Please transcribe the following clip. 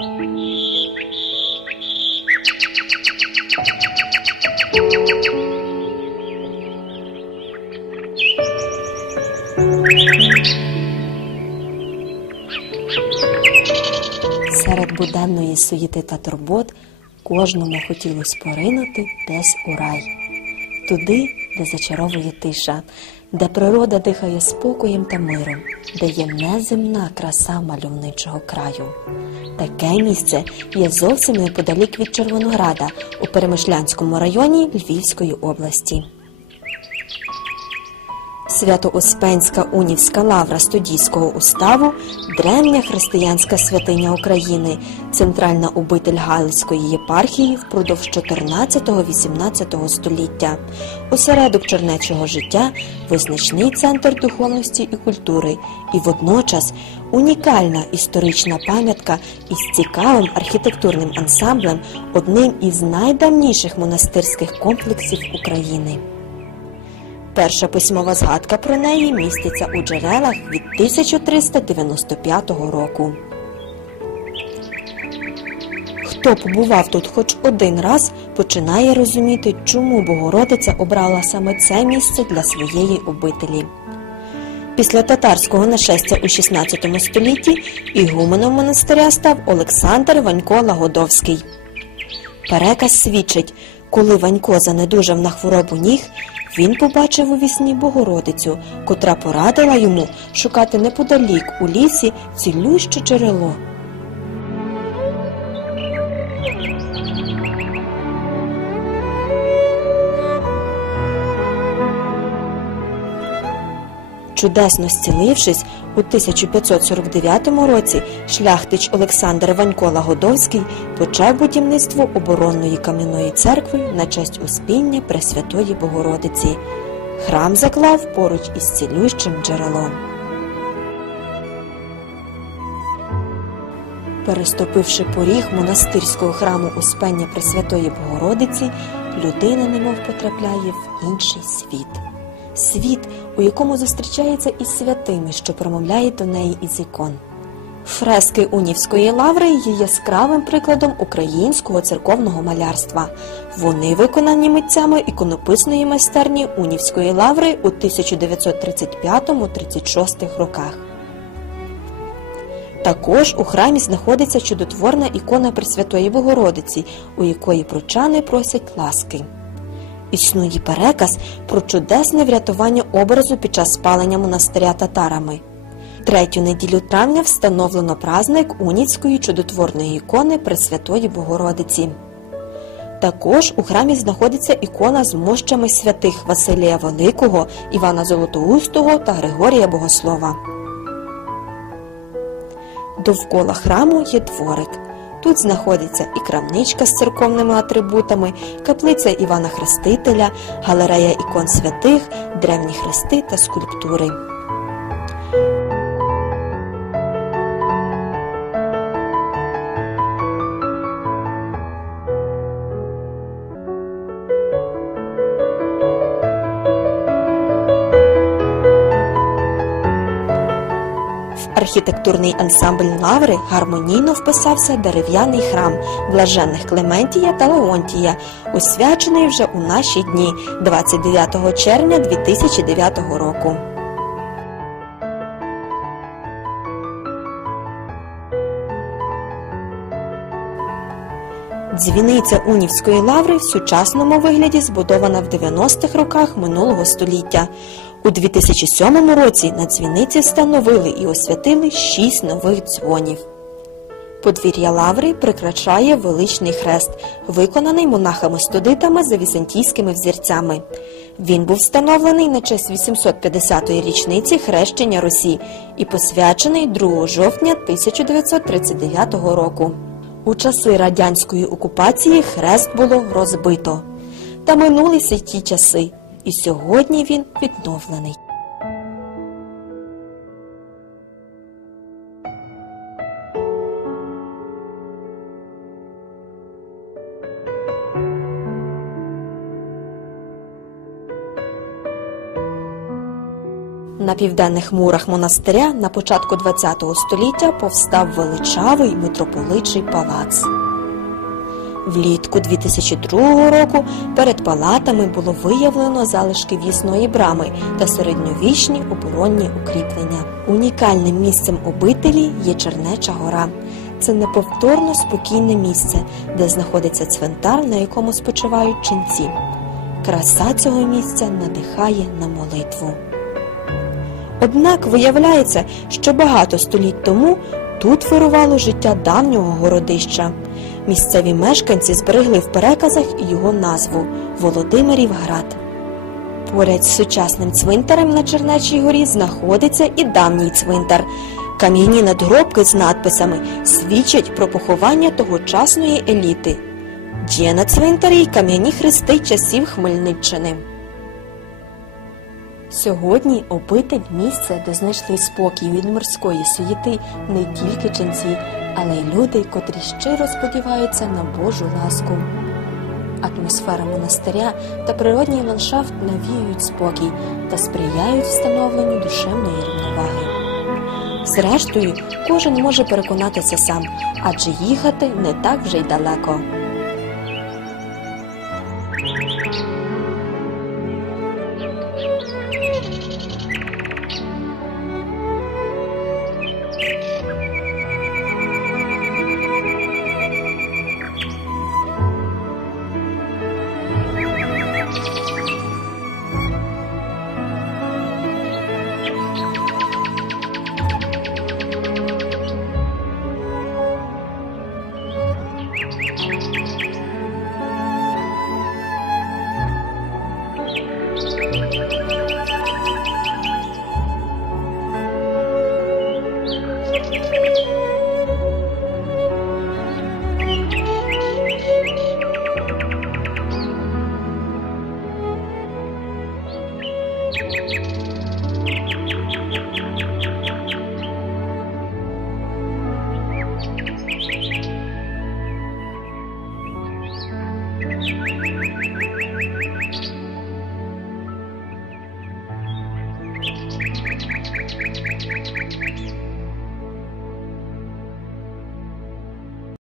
Серед буденної суєти та турбот кожному хотілося поринути десь у рай, туди, де зачаровує тиша, де природа дихає спокоєм та миром, де є неземна краса мальовничого краю. Таке місце є зовсім неподалік від Червонограда у Перемишлянському районі Львівської області. Свято-Успенська унівська лавра студійського уставу древня християнська святиня України, центральна обитель Галицької єпархії впродовж 14-18 століття, осередок чернечого життя, визначний центр духовності і культури, і водночас унікальна історична пам'ятка із цікавим архітектурним ансамблем, одним із найдавніших монастирських комплексів України. Перша письмова згадка про неї міститься у джерелах від 1395 року. Хто побував тут хоч один раз, починає розуміти, чому Богородиця обрала саме це місце для своєї обителі. Після татарського нашестя у 16 столітті ігуменом монастиря став Олександр Ванько Лагодовський. Переказ свідчить, коли Ванько занедужав на хворобу ніг, він побачив у вісні Богородицю, котра порадила йому шукати неподалік у лісі цілюще джерело. Чудесно зцілившись, у 1549 році шляхтич Олександр Ванько Лагодовський почав будівництво оборонної кам'яної церкви на честь успіння Пресвятої Богородиці. Храм заклав поруч із цілющим джерелом. Переступивши поріг монастирського храму Успення Пресвятої Богородиці, людина немов потрапляє в інший світ. Світ, у якому зустрічається із святими, що промовляє до неї із ікон. Фрески Унівської лаври є яскравим прикладом українського церковного малярства. Вони виконані митцями іконописної майстерні Унівської лаври у 1935-36 роках. Також у храмі знаходиться чудотворна ікона Пресвятої Богородиці, у якої прочани просять ласки. Існує переказ про чудесне врятування образу під час спалення монастиря татарами. Третю неділю травня встановлено праздник Уніцької чудотворної ікони Пресвятої Богородиці. Також у храмі знаходиться ікона з мощами святих Василія Великого, Івана Золотоустого та Григорія Богослова. Довкола храму є дворик. Тут знаходиться і крамничка з церковними атрибутами, каплиця Івана Хрестителя, галерея ікон святих, древні хрести та скульптури. Архітектурний ансамбль лаври гармонійно вписався дерев'яний храм блаженних Клементія та Леонтія, освячений вже у наші дні 29 червня 2009 року. Дзвіниця Унівської лаври в сучасному вигляді збудована в 90-х роках минулого століття. У 2007 році на дзвіниці встановили і освятили шість нових дзвонів. Подвір'я лаври прикрашає величний хрест, виконаний монахами-студитами за візантійськими взірцями. Він був встановлений на честь 850-ї річниці хрещення Русі і посвячений 2 жовтня 1939 року. У часи радянської окупації хрест було розбито. Та минулися ті часи, і сьогодні він відновлений. На південних мурах монастиря на початку ХХ століття повстав величавий митрополичий палац. Влітку 2002 року перед палатами було виявлено залишки в'їзної брами та середньовічні оборонні укріплення. Унікальним місцем обителі є Чернеча гора. Це неповторно спокійне місце, де знаходиться цвинтар, на якому спочивають ченці. Краса цього місця надихає на молитву. Однак виявляється, що багато століть тому тут вирувало життя давнього городища. Місцеві мешканці зберегли в переказах його назву Володимирів Град. Поряд з сучасним цвинтарем на Чернечій горі знаходиться і давній цвинтар. Кам'яні надгробки з надписами свідчать про поховання тогочасної еліти. Є на цвинтарі й кам'яні хрести часів Хмельниччини. Сьогодні обитель місце, де знайшли спокій від морської суєти не тільки ченці, але й люди, котрі щиро сподіваються на Божу ласку. Атмосфера монастиря та природній ландшафт навіюють спокій та сприяють встановленню душевної рівноваги. Зрештою, кожен може переконатися сам, адже їхати не так вже й далеко. Thank you.